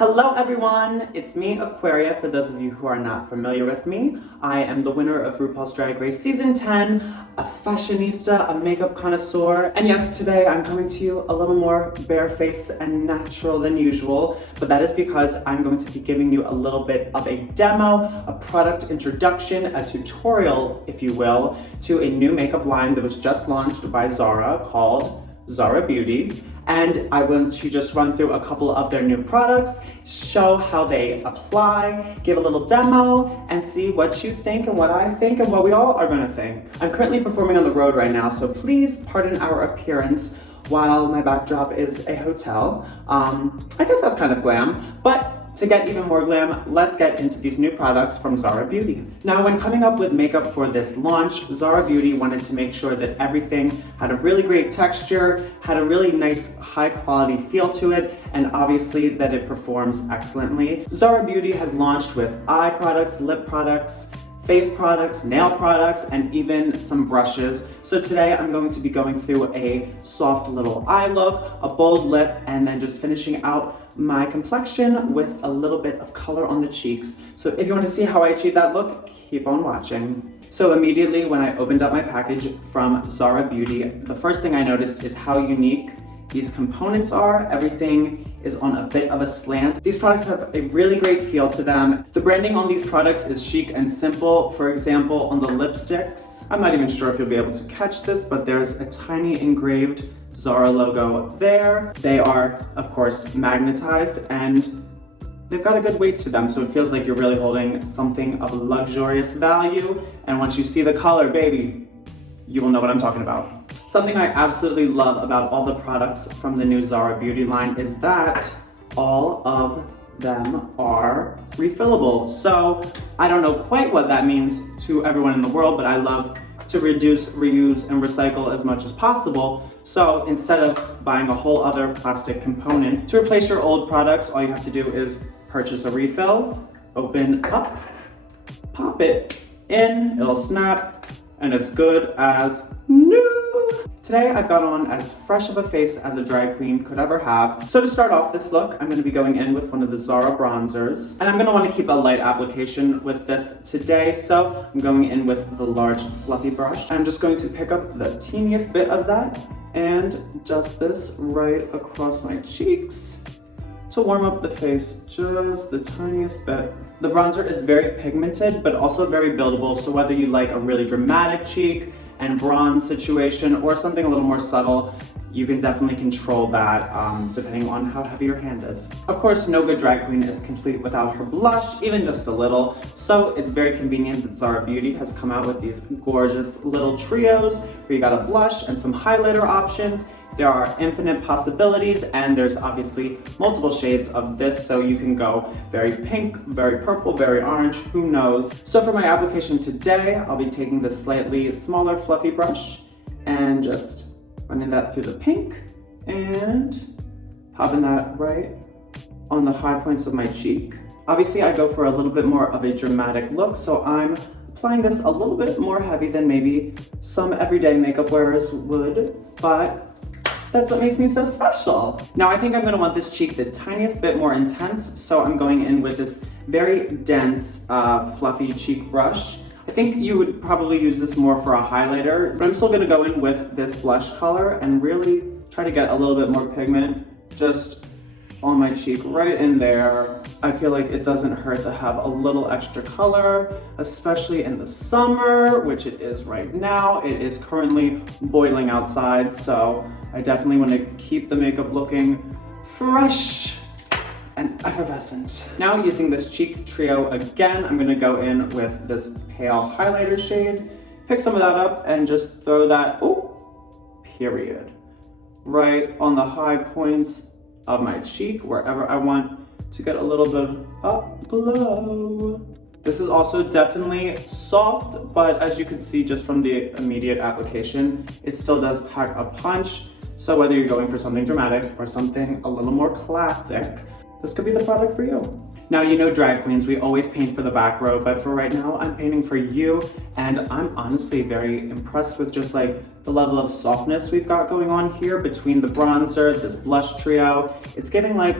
Hello everyone, it's me, Aquaria, for those of you who are not familiar with me. I am the winner of RuPaul's Drag Race Season 10, a fashionista, a makeup connoisseur, and yes, today I'm coming to you a little more barefaced and natural than usual, but that is because I'm going to be giving you a little bit of a demo, a product introduction, a tutorial, if you will, to a new makeup line that was just launched by Zara called Zara Beauty. And I want to just run through a couple of their new products, show how they apply, give a little demo, and see what you think and what I think and what we all are gonna think. I'm currently performing on the road right now, so please pardon our appearance while my backdrop is a hotel. I guess that's kind of glam, but to get even more glam, let's get into these new products from Zara Beauty. Now, when coming up with makeup for this launch, Zara Beauty wanted to make sure that everything had a really great texture, had a really nice high quality feel to it, and obviously that it performs excellently. Zara Beauty has launched with eye products, lip products, face products, nail products, and even some brushes. So today I'm going to be going through a soft little eye look, a bold lip, and then just finishing out my complexion with a little bit of color on the cheeks. So if you want to see how I achieve that look, keep on watching. So immediately when I opened up my package from Zara Beauty, the first thing I noticed is how unique these components are. Everything is on a bit of a slant. These products have a really great feel to them. The branding on these products is chic and simple. For example, on the lipsticks, I'm not even sure if you'll be able to catch this, but there's a tiny engraved Zara logo there. They are, of course, magnetized and they've got a good weight to them, so it feels like you're really holding something of luxurious value. And once you see the color, baby, you will know what I'm talking about. Something I absolutely love about all the products from the new Zara Beauty line is that all of them are refillable. So I don't know quite what that means to everyone in the world, but I love to reduce, reuse, and recycle as much as possible. So instead of buying a whole other plastic component to replace your old products, all you have to do is purchase a refill, open up, pop it in, it'll snap, and it's good as new. Today I've got on as fresh of a face as a drag queen could ever have. So to start off this look, I'm gonna be going in with one of the Zara bronzers. And I'm gonna wanna keep a light application with this today. So I'm going in with the large fluffy brush. I'm just going to pick up the teeniest bit of that and dust this right across my cheeks to warm up the face just the tiniest bit. The bronzer is very pigmented, but also very buildable. So whether you like a really dramatic cheek and bronze situation or something a little more subtle, you can definitely control that depending on how heavy your hand is. Of course, no good drag queen is complete without her blush, even just a little. So it's very convenient that Zara Beauty has come out with these gorgeous little trios where you got a blush and some highlighter options. There are infinite possibilities, and there's obviously multiple shades of this, so you can go very pink, very purple, very orange, who knows. So for my application today, I'll be taking the slightly smaller fluffy brush and just running that through the pink and popping that right on the high points of my cheek. Obviously, I go for a little bit more of a dramatic look, so I'm applying this a little bit more heavy than maybe some everyday makeup wearers would, but that's what makes me so special. Now I think I'm gonna want this cheek the tiniest bit more intense, so I'm going in with this very dense, fluffy cheek brush. I think you would probably use this more for a highlighter, but I'm still gonna go in with this blush color and really try to get a little bit more pigment just on my cheek, right in there. I feel like it doesn't hurt to have a little extra color, especially in the summer, which it is right now. It is currently boiling outside, so I definitely want to keep the makeup looking fresh and effervescent. Now using this cheek trio again, I'm gonna go in with this pale highlighter shade, pick some of that up and just throw that, period, right on the high points of my cheek, wherever I want to get a little bit of glow. This is also definitely soft, but as you can see just from the immediate application, it still does pack a punch. So whether you're going for something dramatic or something a little more classic, this could be the product for you. Now, you know, drag queens, we always paint for the back row, but for right now, I'm painting for you, and I'm honestly very impressed with just like the level of softness we've got going on here between the bronzer, this blush trio. It's giving like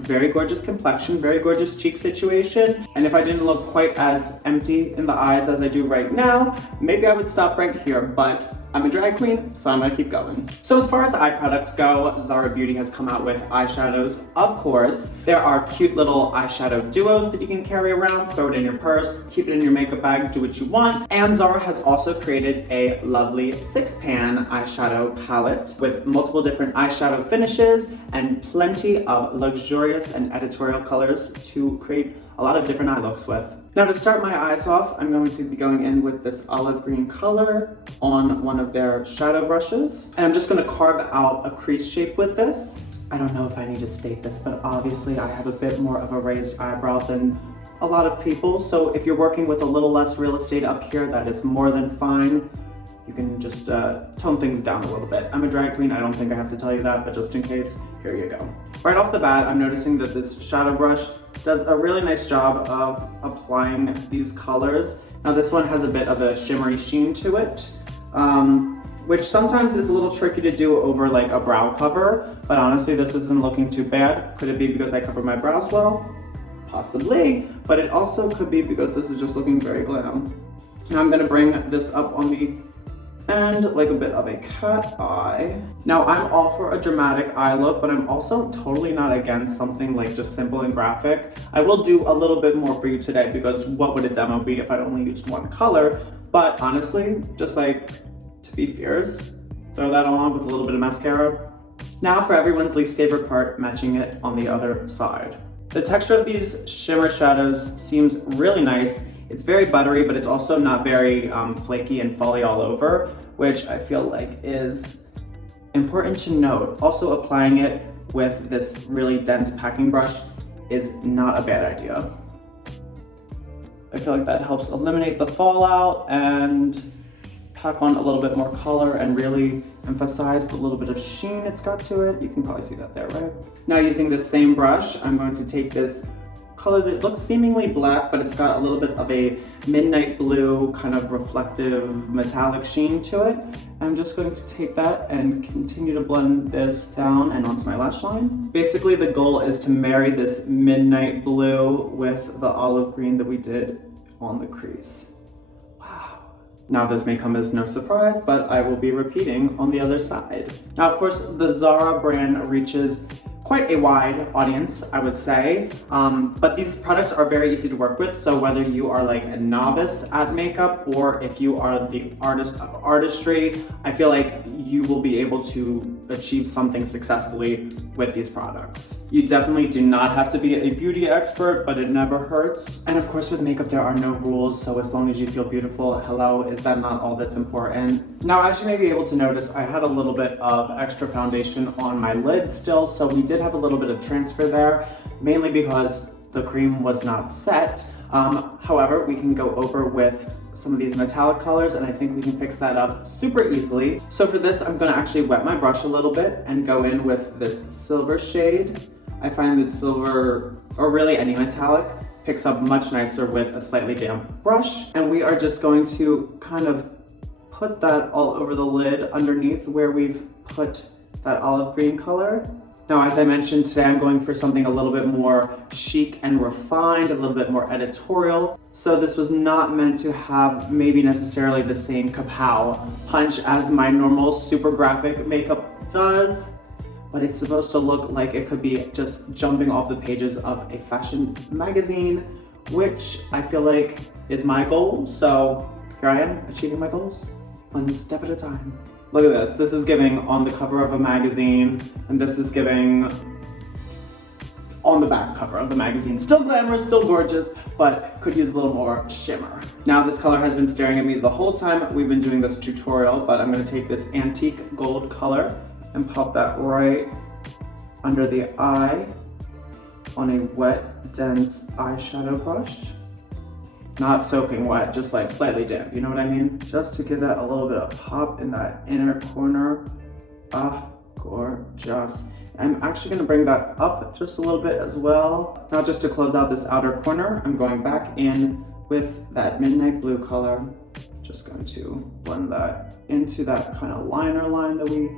Very gorgeous complexion, very gorgeous cheek situation. And if I didn't look quite as empty in the eyes as I do right now, maybe I would stop right here, but I'm a drag queen, so I'm gonna keep going. So as far as eye products go, Zara Beauty has come out with eyeshadows, of course. There are cute little eyeshadow duos that you can carry around, throw it in your purse, keep it in your makeup bag, do what you want. And Zara has also created a lovely 6-pan eyeshadow palette with multiple different eyeshadow finishes and plenty of luxurious and editorial colors to create a lot of different eye looks with. Now to start my eyes off, I'm going to be going in with this olive green color on one of their shadow brushes. And I'm just gonna carve out a crease shape with this. I don't know if I need to state this, but obviously I have a bit more of a raised eyebrow than a lot of people. So if you're working with a little less real estate up here, that is more than fine. You can just tone things down a little bit. I'm a drag queen, I don't think I have to tell you that, but just in case, here you go. Right off the bat, I'm noticing that this shadow brush does a really nice job of applying these colors. Now this one has a bit of a shimmery sheen to it, which sometimes is a little tricky to do over like a brow cover, but honestly, this isn't looking too bad. Could it be because I covered my brows well? Possibly, but it also could be because this is just looking very glam. Now I'm gonna bring this up on the end like a bit of a cat eye. Now I'm all for a dramatic eye look, but I'm also totally not against something like just simple and graphic. I will do a little bit more for you today because what would a demo be if I only used one color? But honestly, just like to be fierce, throw that along with a little bit of mascara. Now for everyone's least favorite part, matching it on the other side. The texture of these shimmer shadows seems really nice. It's very buttery, but it's also not very flaky and fally all over, which I feel like is important to note. Also, applying it with this really dense packing brush is not a bad idea. I feel like that helps eliminate the fallout and pack on a little bit more color and really emphasize the little bit of sheen it's got to it. You can probably see that there, right? Now using this same brush, I'm going to take this color that looks seemingly black, but it's got a little bit of a midnight blue kind of reflective metallic sheen to it. I'm just going to take that and continue to blend this down and onto my lash line. Basically, the goal is to marry this midnight blue with the olive green that we did on the crease. Wow. Now this may come as no surprise, but I will be repeating on the other side. Now, of course, the Zara brand reaches quite a wide audience, I would say, but these products are very easy to work with. So whether you are like a novice at makeup or if you are the artist of artistry, I feel like you will be able to achieve something successfully with these products. You definitely do not have to be a beauty expert, but it never hurts. And of course with makeup there are no rules, so as long as you feel beautiful, hello, is that not all that's important? Now, as you may be able to notice, I had a little bit of extra foundation on my lid still, so we did have a little bit of transfer there, mainly because the cream was not set. However, we can go over with some of these metallic colors and I think we can fix that up super easily. So for this, I'm gonna actually wet my brush a little bit and go in with this silver shade. I find that silver, or really any metallic, picks up much nicer with a slightly damp brush. And we are just going to kind of put that all over the lid underneath where we've put that olive green color. Now, as I mentioned, today I'm going for something a little bit more chic and refined, a little bit more editorial. So this was not meant to have maybe necessarily the same kapow punch as my normal super graphic makeup does, but it's supposed to look like it could be just jumping off the pages of a fashion magazine, which I feel like is my goal. So here I am, achieving my goals, one step at a time. Look at this. This is giving on the cover of a magazine, and this is giving on the back cover of the magazine. Still glamorous, still gorgeous, but could use a little more shimmer. Now this color has been staring at me the whole time we've been doing this tutorial, but I'm gonna take this antique gold color and pop that right under the eye on a wet, dense eyeshadow brush. Not soaking wet, just like slightly damp, you know what I mean? Just to give that a little bit of pop in that inner corner. Ah, gorgeous. I'm actually gonna bring that up just a little bit as well. Now just to close out this outer corner, I'm going back in with that midnight blue color. Just going to blend that into that kind of liner line that we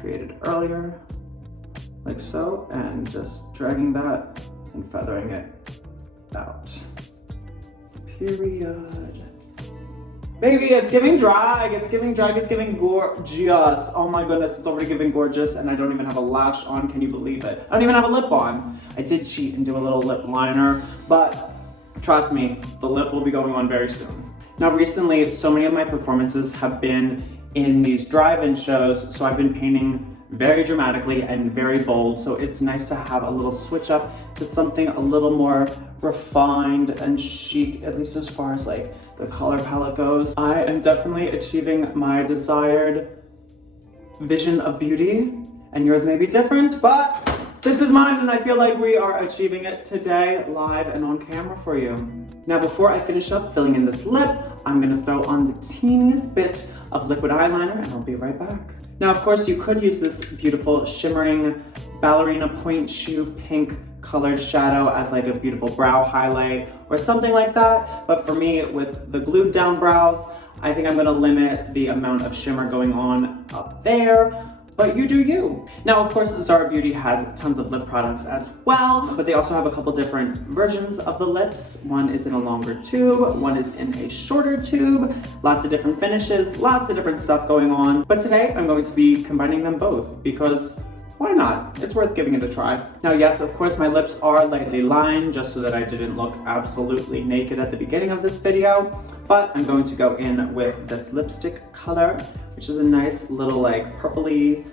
created earlier, like so, and just dragging that and feathering it out. Period. Baby, it's giving drag, it's giving drag, it's giving gorgeous. Oh my goodness, it's already giving gorgeous, and I don't even have a lash on, can you believe it? I don't even have a lip on. I did cheat and do a little lip liner, but trust me, the lip will be going on very soon. Now recently, so many of my performances have been in these drive-in shows, so I've been painting very dramatically and very bold, so it's nice to have a little switch up to something a little more refined and chic, at least as far as like the color palette goes. I am definitely achieving my desired vision of beauty, and yours may be different, but this is mine, and I feel like we are achieving it today, live and on camera for you. Now, before I finish up filling in this lip, I'm gonna throw on the teeniest bit of liquid eyeliner, and I'll be right back. Now, of course, you could use this beautiful shimmering ballerina point shoe pink colored shadow as like a beautiful brow highlight or something like that. But for me, with the glued down brows, I think I'm gonna limit the amount of shimmer going on up there. But you do you. Now, of course, Zara Beauty has tons of lip products as well, but they also have a couple different versions of the lips. One is in a longer tube, one is in a shorter tube, lots of different finishes, lots of different stuff going on. But today, I'm going to be combining them both because why not? It's worth giving it a try. Now, yes, of course, my lips are lightly lined just so that I didn't look absolutely naked at the beginning of this video, but I'm going to go in with this lipstick color, which is a nice little like purpley,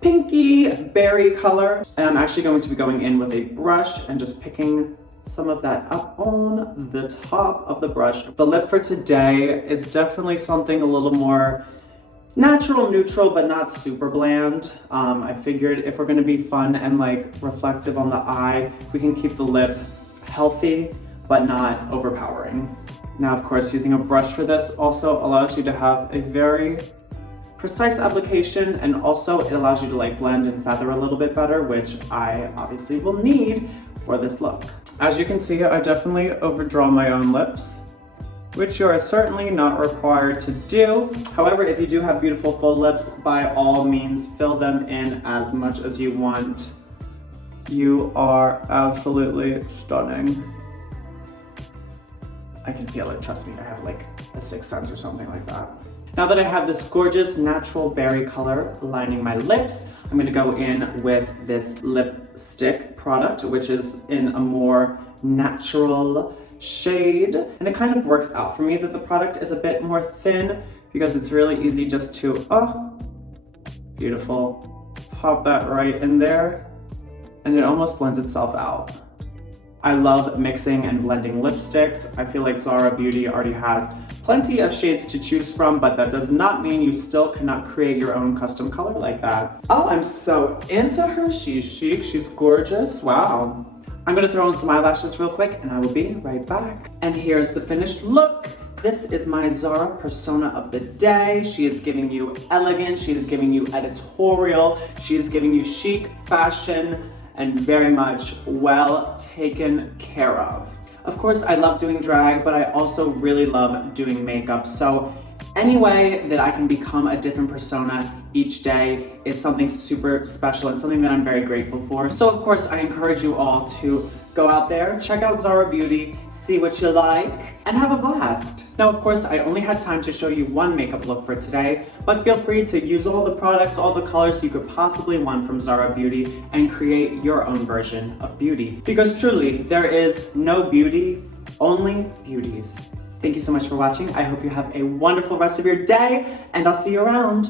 pinky berry color. And I'm actually going to be going in with a brush and just picking some of that up on the top of the brush. The lip for today is definitely something a little more natural, neutral, but not super bland. I figured if we're gonna be fun and like reflective on the eye, we can keep the lip healthy, but not overpowering. Now, of course, using a brush for this also allows you to have a very precise application, and also it allows you to like blend and feather a little bit better, which I obviously will need for this look. As you can see, I definitely overdraw my own lips, which you are certainly not required to do. However, if you do have beautiful full lips, by all means, fill them in as much as you want. You are absolutely stunning. I can feel it, trust me, I have like a sixth sense or something like that. Now that I have this gorgeous natural berry color lining my lips, I'm gonna go in with this lipstick product, which is in a more natural shade. And it kind of works out for me that the product is a bit more thin because it's really easy just to, oh, beautiful. Pop that right in there and it almost blends itself out. I love mixing and blending lipsticks. I feel like Zara Beauty already has plenty of shades to choose from, but that does not mean you still cannot create your own custom color like that. Oh, I'm so into her. She's chic, she's gorgeous. Wow. I'm gonna throw on some eyelashes real quick and I will be right back. And here's the finished look. This is my Zara persona of the day. She is giving you elegant, she is giving you editorial, she is giving you chic fashion, and very much well taken care of. Of course, I love doing drag, but I also really love doing makeup. So any way that I can become a different persona each day is something super special and something that I'm very grateful for. So of course, I encourage you all to go out there, check out Zara Beauty, see what you like, and have a blast. Now, of course, I only had time to show you one makeup look for today, but feel free to use all the products, all the colors you could possibly want from Zara Beauty and create your own version of beauty. Because truly, there is no beauty, only beauties. Thank you so much for watching. I hope you have a wonderful rest of your day, and I'll see you around.